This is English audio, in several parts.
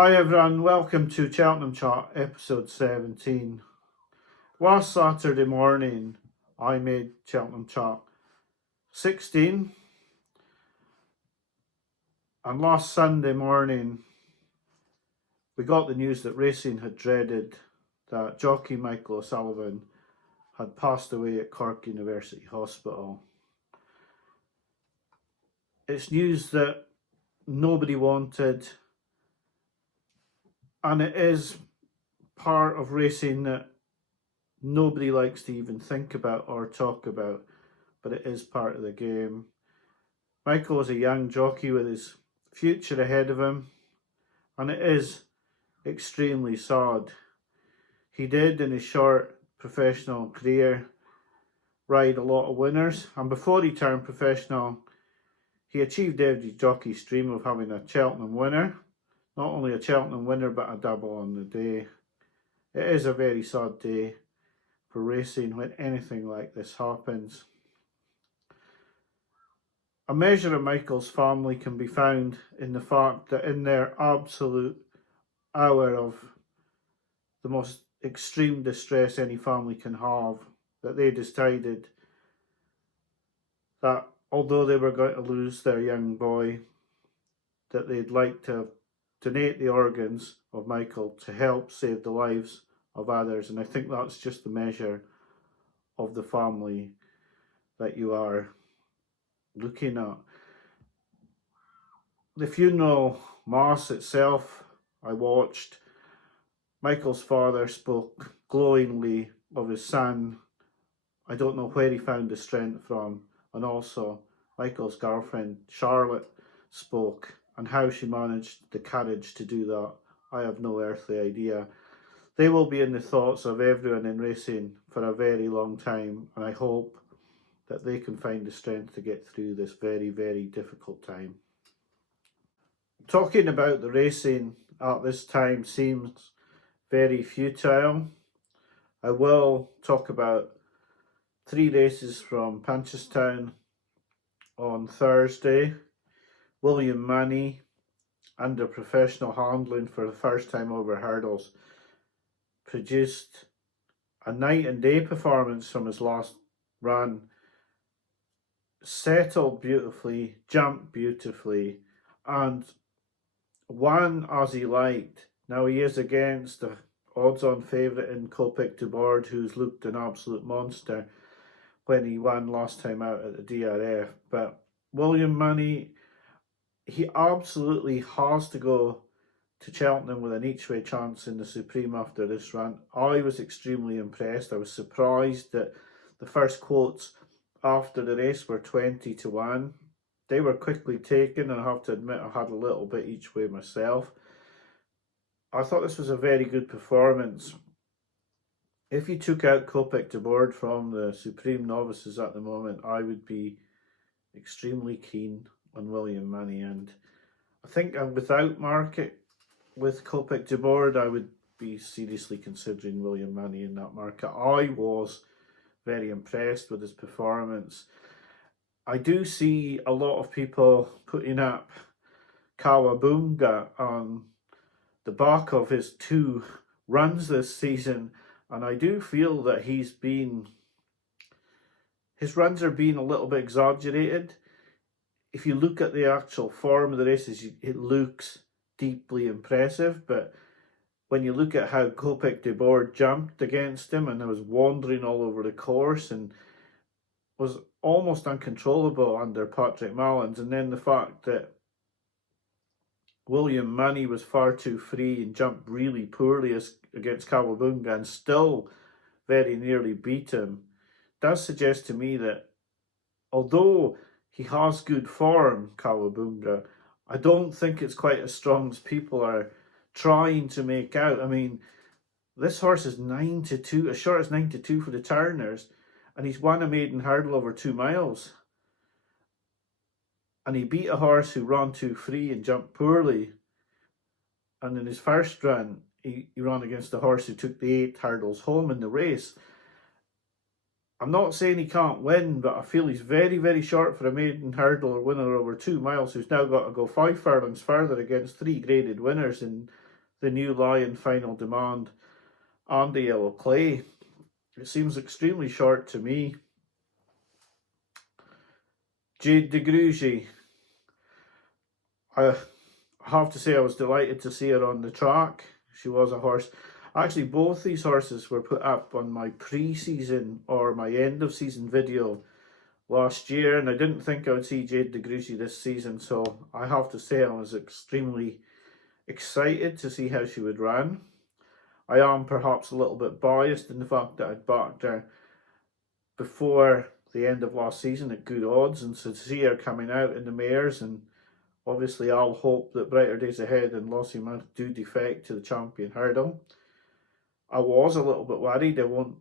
Hi everyone, welcome to Cheltenham Chat episode 17. Last Saturday morning I made Cheltenham Chat 16, and last Sunday morning we got the news that racing had dreaded that jockey Michael O'Sullivan had passed away at Cork University Hospital. It's news that nobody wanted, and it is part of racing that nobody likes to even think about or talk about, but it is part of the game. Michael is a young jockey with his future ahead of him, and it is extremely sad. He did, in his short professional career, ride a lot of winners, and before he turned professional, he achieved every jockey's dream of having a Cheltenham winner. Not only a Cheltenham winner, but a double on the day. It is a very sad day for racing when anything like this happens. A measure of Michael's family can be found in the fact that in their absolute hour of the most extreme distress any family can have, that they decided that although they were going to lose their young boy, that they'd like to donate the organs of Michael to help save the lives of others. And I think that's just the measure of the family that you are looking at. The funeral mass itself, I watched. Michael's father spoke glowingly of his son. I don't know where he found the strength from. And also Michael's girlfriend Charlotte spoke, and how she managed the courage to do that, I have no earthly idea. They will be in the thoughts of everyone in racing for a very long time, and I hope that they can find the strength to get through this very, very difficult time. Talking about the racing at this time seems very futile. I will talk about 3 races from Punchestown on Thursday. Williammoney, under professional handling for the first time over hurdles, produced a night and day performance from his last run. Settled beautifully, jumped beautifully, and won as he liked. Now he is against the odds-on favourite in Copic de Board, who's looked an absolute monster when he won last time out at the DRF. But Williammoney, he absolutely has to go to Cheltenham with an each-way chance in the Supreme after this run. I was extremely impressed. I was surprised that the first quotes after the race were 20-1. They were quickly taken, and I have to admit I had a little bit each way myself. I thought this was a very good performance. If you took out Copic de Board from the Supreme novices at the moment, I would be extremely keen on Williammoney, and I think without market with Copic de Board, I would be seriously considering Williammoney in that market. I was very impressed with his performance. I do see a lot of people putting up Kawabunga on the back of his 2 runs this season, and I do feel that his runs are being a little bit exaggerated. If you look at the actual form of the races, it looks deeply impressive, but when you look at how Copic de Board jumped against him and was wandering all over the course and was almost uncontrollable under Patrick Mallins, and then the fact that Williammoney was far too free and jumped really poorly against Kawabunga and still very nearly beat him, does suggest to me that although he has good form, Kawabunga, I don't think it's quite as strong as people are trying to make out. I mean, this horse is 9-2, as short as 9-2 for the Turners, and he's won a maiden hurdle over 2 miles. And he beat a horse who ran too free and jumped poorly. And in his first run, he ran against a horse who took the 8 hurdles home in the race. I'm not saying he can't win, but I feel he's very, very short for a maiden hurdle or winner over 2 miles, who's now got to go 5 furlongs further against 3 graded winners in the New Lion Final Demand and the Yellow Clay. It seems extremely short to me. Jade de Grugy. I have to say I was delighted to see her on the track. She was a horse. Actually, both these horses were put up on my pre-season or my end of season video last year, and I didn't think I would see Jade de Grugy this season, so I have to say I was extremely excited to see how she would run. I am perhaps a little bit biased in the fact that I'd backed her before the end of last season at good odds, and so to see her coming out in the mares, and obviously I'll hope that Brighter Days Ahead and Williammoney do defect to the champion hurdle. I was a little bit worried, I won't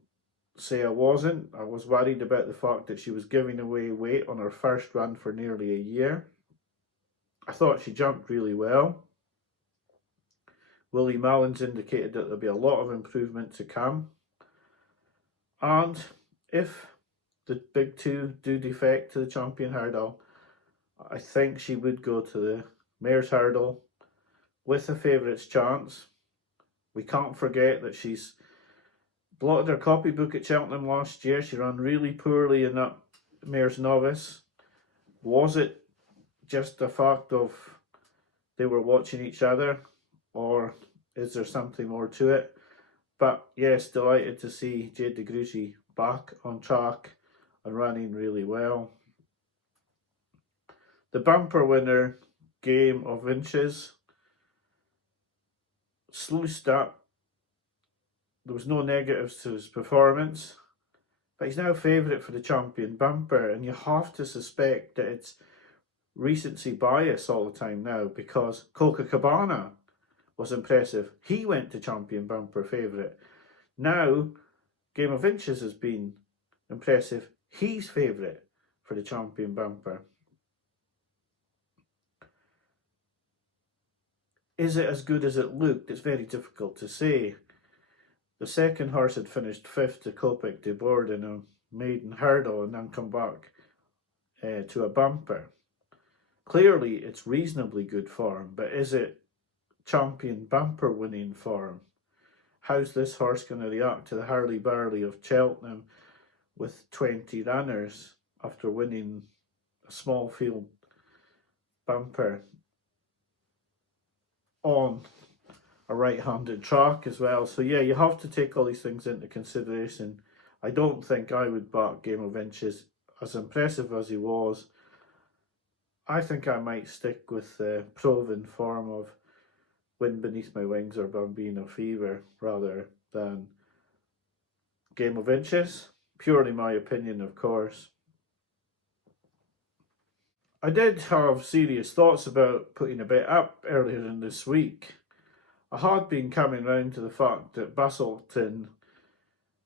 say I wasn't. I was worried about the fact that she was giving away weight on her first run for nearly a year. I thought she jumped really well. Willie Mullins indicated that there'll be a lot of improvement to come. And if the big two do defect to the champion hurdle, I think she would go to the mare's hurdle with a favourite's chance. We can't forget that she's blotted her copybook at Cheltenham last year. She ran really poorly in that mare's novice. Was it just the fact of they were watching each other, or is there something more to it? But yes, delighted to see Jade de Grugy back on track and running really well. The bumper winner, Game of Inches, sluiced up. There was no negatives to his performance, but he's now favourite for the champion bumper, and you have to suspect that it's recency bias all the time now, because Copacabana was impressive. He went to champion bumper favourite. Now, Game of Inches has been impressive. He's favourite for the champion bumper. Is it as good as it looked? It's very difficult to say. The second horse had finished 5th to Copec de Board in a maiden hurdle and then come back to a bumper. Clearly, it's reasonably good form, but is it champion bumper winning form? How's this horse going to react to the hurly-burly of Cheltenham with 20 runners after winning a small field bumper on a right-handed track as well? So yeah, you have to take all these things into consideration. I don't think I would back Game of Inches, as impressive as he was. I think I might stick with the proven form of Wind Beneath My Wings or Bambino Fever rather than Game of Inches. Purely my opinion, of course. I did have serious thoughts about putting a bet up earlier in this week. I had been coming round to the fact that Bustleton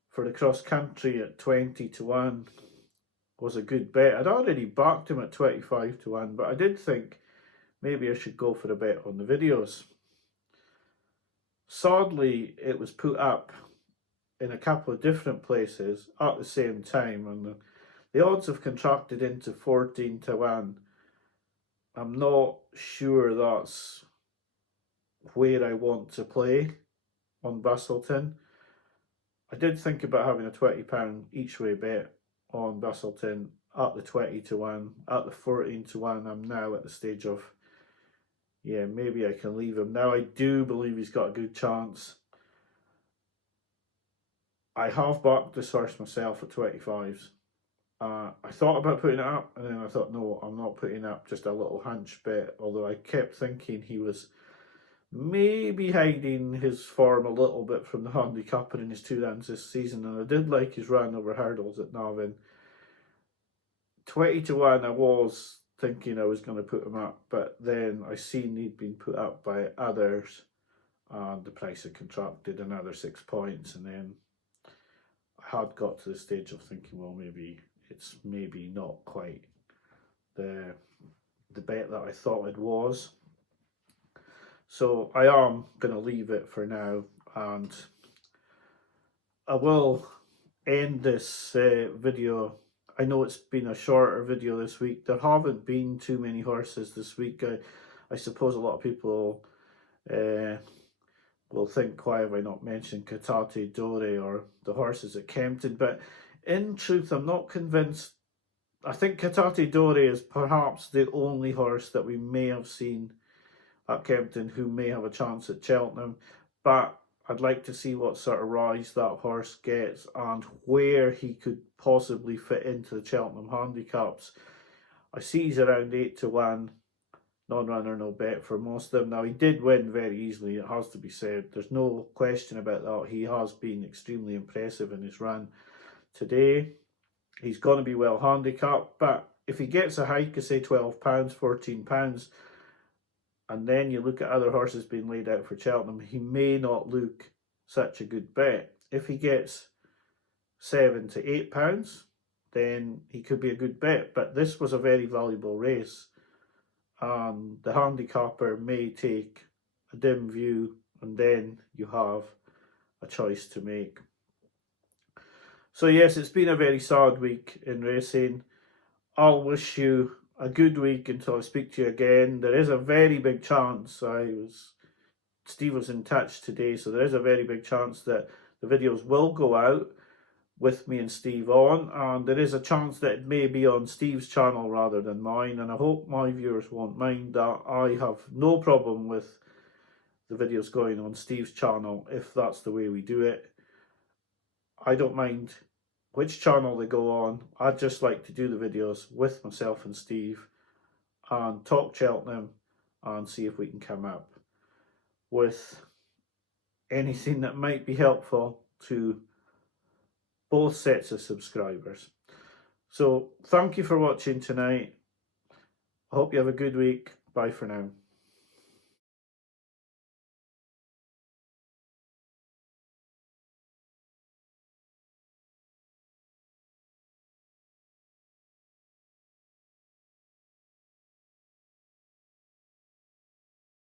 for the cross country at 20 to 1 was a good bet. I'd already backed him at 25 to 1, but I did think maybe I should go for a bet on the videos. Sadly, it was put up in a couple of different places at the same time, and the odds have contracted into 14 to 1. I'm not sure that's where I want to play on Bustleton. I did think about having a £20 each way bet on Bustleton at the 20 to 1, at the 14 to 1. I'm now at the stage of, yeah, maybe I can leave him. Now I do believe he's got a good chance. I have backed this horse myself at 25s. I thought about putting it up, and then I thought, no, I'm not putting up just a little hunch bet, although I kept thinking he was maybe hiding his form a little bit from the handicapper in his 2 runs this season, and I did like his run over hurdles at Navan. 20 to 1, I was thinking I was going to put him up, but then I seen he'd been put up by others, and the price had contracted another 6 points, and then I had got to the stage of thinking, well, maybe it's maybe not quite the bet that I thought it was. So I am going to leave it for now, and I will end this video. I know it's been a shorter video this week. There haven't been too many horses this week. I suppose a lot of people will think, why have I not mentioned Catate Dore or the horses at Kempton? But in truth, I'm not convinced. I think Catate Dore is perhaps the only horse that we may have seen at Kempton who may have a chance at Cheltenham. But I'd like to see what sort of rise that horse gets and where he could possibly fit into the Cheltenham handicaps. I see he's around 8-1. Non-runner, no bet for most of them. Now, he did win very easily, it has to be said. There's no question about that. He has been extremely impressive in his run today. He's going to be well handicapped, but if he gets a hike of, say, £12, £14, and then you look at other horses being laid out for Cheltenham, he may not look such a good bet. If he gets £7 to £8, then he could be a good bet. But this was a very valuable race, and the handicapper may take a dim view, and then you have a choice to make. So yes, it's been a very sad week in racing. I'll wish you a good week until I speak to you again. There is a very big chance, Steve was in touch today, so there is a very big chance that the videos will go out with me and Steve on, and there is a chance that it may be on Steve's channel rather than mine, and I hope my viewers won't mind that. I have no problem with the videos going on Steve's channel if that's the way we do it. I don't mind which channel they go on. I'd just like to do the videos with myself and Steve and talk Cheltenham and see if we can come up with anything that might be helpful to both sets of subscribers. So thank you for watching tonight. I hope you have a good week. Bye for now.